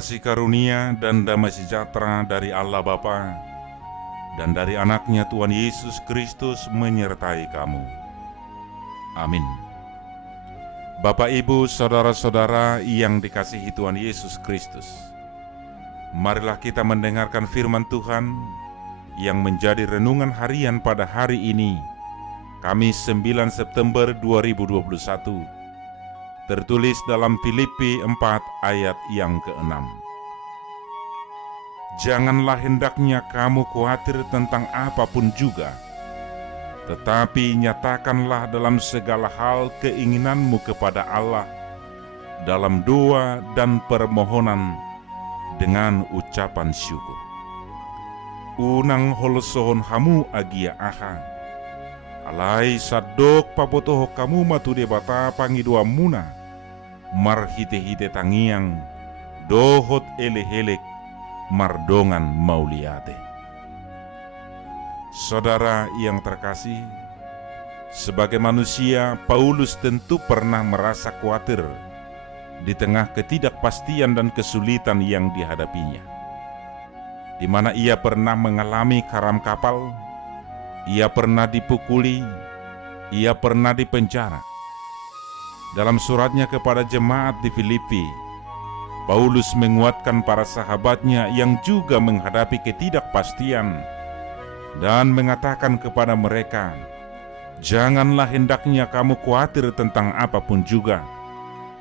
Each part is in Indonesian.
Kasih karunia dan damai sejahtera dari Allah Bapa dan dari anaknya Tuhan Yesus Kristus menyertai kamu. Amin. Bapak, Ibu, saudara-saudara yang dikasihi Tuhan Yesus Kristus, marilah kita mendengarkan firman Tuhan yang menjadi renungan harian pada hari ini, Kamis 9 September 2021, tertulis dalam Filipi 4 ayat yang ke-6. Janganlah hendaknya kamu khawatir tentang apapun juga, tetapi nyatakanlah dalam segala hal keinginanmu kepada Allah dalam doa dan permohonan dengan ucapan syukur. Unang holsohon hamu agia aha, alai sadok papotoho kamu matude bata pangidua muna, marhite-hite tangiang, dohot ele-helek, mardongan mauliate. Saudara yang terkasih, sebagai manusia, Paulus tentu pernah merasa khawatir di tengah ketidakpastian dan kesulitan yang dihadapinya, di mana ia pernah mengalami karam kapal, ia pernah dipukuli, ia pernah dipenjara. Dalam suratnya kepada jemaat di Filipi, Paulus menguatkan para sahabatnya yang juga menghadapi ketidakpastian dan mengatakan kepada mereka, janganlah hendaknya kamu khawatir tentang apapun juga,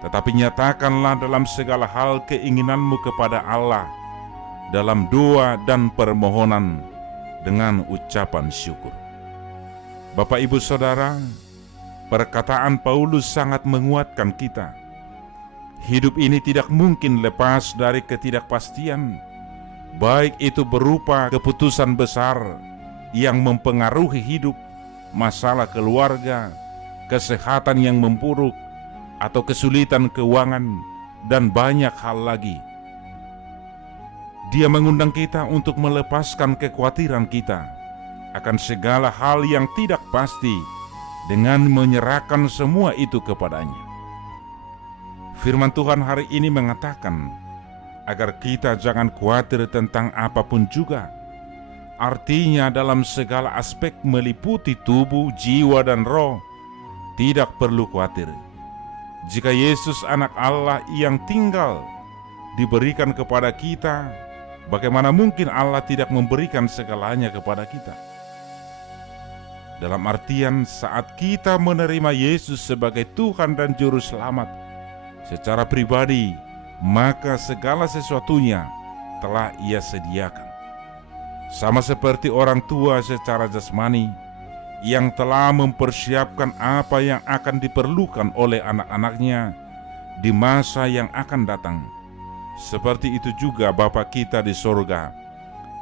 tetapi nyatakanlah dalam segala hal keinginanmu kepada Allah dalam doa dan permohonan dengan ucapan syukur. Bapak, Ibu, Saudara, perkataan Paulus sangat menguatkan kita. Hidup ini tidak mungkin lepas dari ketidakpastian, baik itu berupa keputusan besar yang mempengaruhi hidup, masalah keluarga, kesehatan yang memburuk, atau kesulitan keuangan, dan banyak hal lagi. Dia mengundang kita untuk melepaskan kekhawatiran kita akan segala hal yang tidak pasti dengan menyerahkan semua itu kepadanya. Firman Tuhan hari ini mengatakan agar kita jangan khawatir tentang apapun juga. Artinya dalam segala aspek meliputi tubuh, jiwa, dan roh, tidak perlu khawatir. Jika Yesus anak Allah yang tinggal diberikan kepada kita, bagaimana mungkin Allah tidak memberikan segalanya kepada kita? Dalam artian saat kita menerima Yesus sebagai Tuhan dan Juru Selamat secara pribadi, maka segala sesuatunya telah Ia sediakan. Sama seperti orang tua secara jasmani yang telah mempersiapkan apa yang akan diperlukan oleh anak-anaknya di masa yang akan datang. Seperti itu juga Bapa kita di sorga,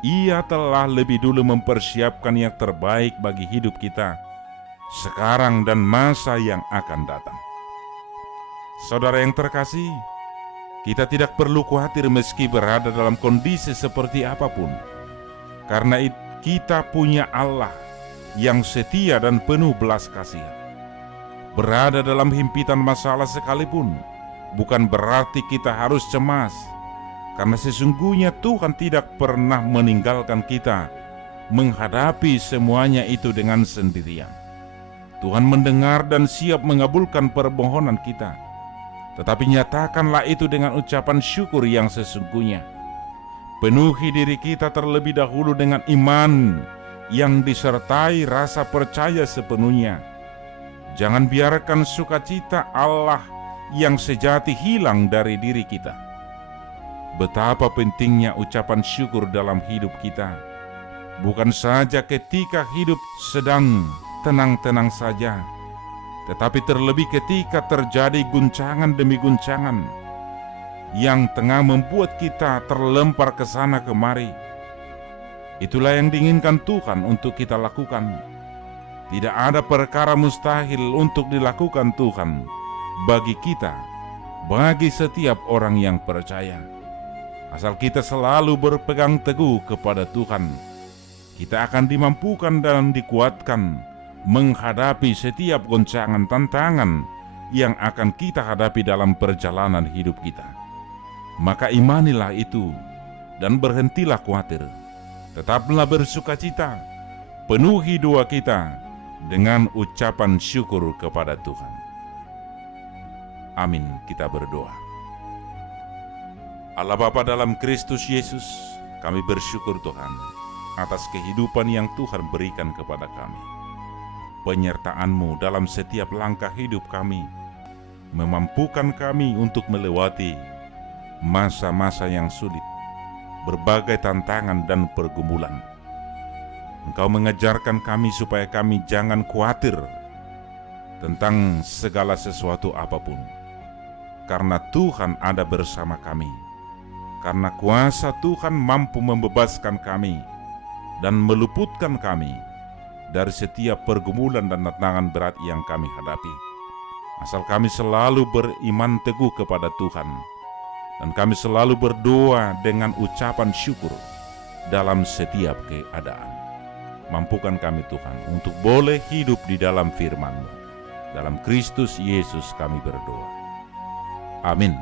Ia telah lebih dulu mempersiapkan yang terbaik bagi hidup kita sekarang dan masa yang akan datang. Saudara yang terkasih, kita tidak perlu khawatir meski berada dalam kondisi seperti apapun, karena kita punya Allah yang setia dan penuh belas kasihan. Berada dalam himpitan masalah sekalipun bukan berarti kita harus cemas, karena sesungguhnya Tuhan tidak pernah meninggalkan kita menghadapi semuanya itu dengan sendirian. Tuhan mendengar dan siap mengabulkan permohonan kita. Tetapi nyatakanlah itu dengan ucapan syukur yang sesungguhnya. Penuhi diri kita terlebih dahulu dengan iman yang disertai rasa percaya sepenuhnya. Jangan biarkan sukacita Allah yang sejati hilang dari diri kita. Betapa pentingnya ucapan syukur dalam hidup kita. Bukan saja ketika hidup sedang tenang-tenang saja, tetapi terlebih ketika terjadi guncangan demi guncangan yang tengah membuat kita terlempar ke sana kemari. Itulah yang diinginkan Tuhan untuk kita lakukan. Tidak ada perkara mustahil untuk dilakukan Tuhan bagi kita, bagi setiap orang yang percaya. Asal kita selalu berpegang teguh kepada Tuhan, kita akan dimampukan dan dikuatkan menghadapi setiap goncangan tantangan yang akan kita hadapi dalam perjalanan hidup kita. maka imanilah itu dan berhentilah khawatir. Tetaplah bersukacita, penuhi doa kita dengan ucapan syukur kepada Tuhan. Amin, kita berdoa. Allah Bapa dalam Kristus Yesus, kami bersyukur Tuhan atas kehidupan yang Tuhan berikan kepada kami. Penyertaan-Mu dalam setiap langkah hidup kami memampukan kami untuk melewati masa-masa yang sulit, berbagai tantangan dan pergumulan. Engkau mengajarkan kami supaya kami jangan khawatir tentang segala sesuatu apapun, karena Tuhan ada bersama kami. Karena kuasa Tuhan mampu membebaskan kami dan meluputkan kami dari setiap pergumulan dan tantangan berat yang kami hadapi. Asal kami selalu beriman teguh kepada Tuhan, dan kami selalu berdoa dengan ucapan syukur dalam setiap keadaan. Mampukan kami Tuhan untuk boleh hidup di dalam firman-Mu. Dalam Kristus Yesus kami berdoa. Amin.